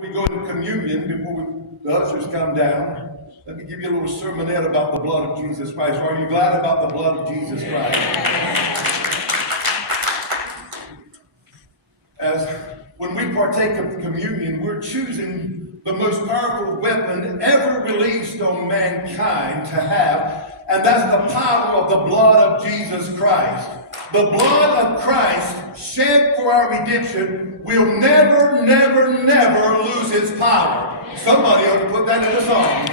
We go into communion the ushers come down. Let me give you a little sermonette about the blood of Jesus Christ. Are you glad about the blood of Jesus Christ? As when we partake of communion, we're choosing the most powerful weapon ever released on mankind to have, and that's the power of the blood of Jesus Christ. The blood of Christ shed for our redemption will never, never, never lose its power. Somebody ought to put that in a song.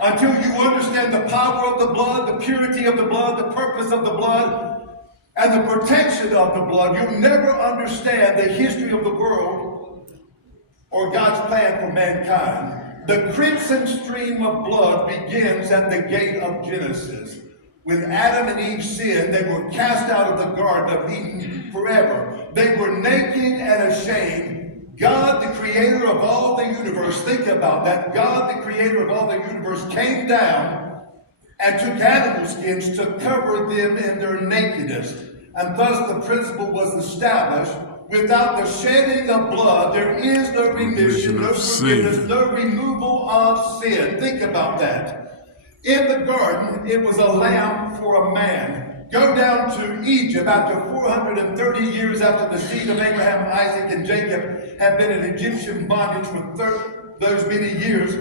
Until you understand the power of the blood, the purity of the blood, the purpose of the blood, and the protection of the blood, you'll never understand the history of the world or God's plan for mankind. The crimson stream of blood begins at the gate of Genesis. When Adam and Eve sinned, they were cast out of the Garden of Eden forever. They were naked and ashamed. God, the creator of all the universe, think about that. God, the creator of all the universe, came down and took animal skins to cover them in their nakedness. And thus the principle was established: without the shedding of blood, there is no remission, no forgiveness, no removal of sin. Think about that. In the garden, it was a lamb for a man. Go down to Egypt after 430 years after the seed of Abraham, Isaac, and Jacob had been in Egyptian bondage for those many years.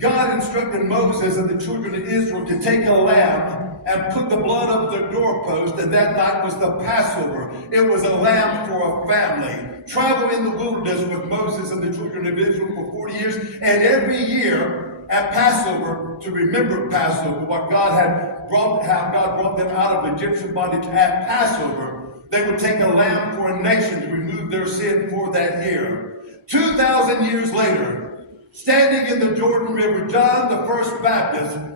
God instructed Moses and the children of Israel to take a lamb and put the blood of the doorpost, and that night was the Passover. It was a lamb for a family. Travel in the wilderness with Moses and the children of Israel for 40 years, and every year at Passover, to remember Passover, what God had brought, how God brought them out of Egyptian bondage at Passover, they would take a lamb for a nation to remove their sin for that year. 2,000 years later, standing in the Jordan River, John the First Baptist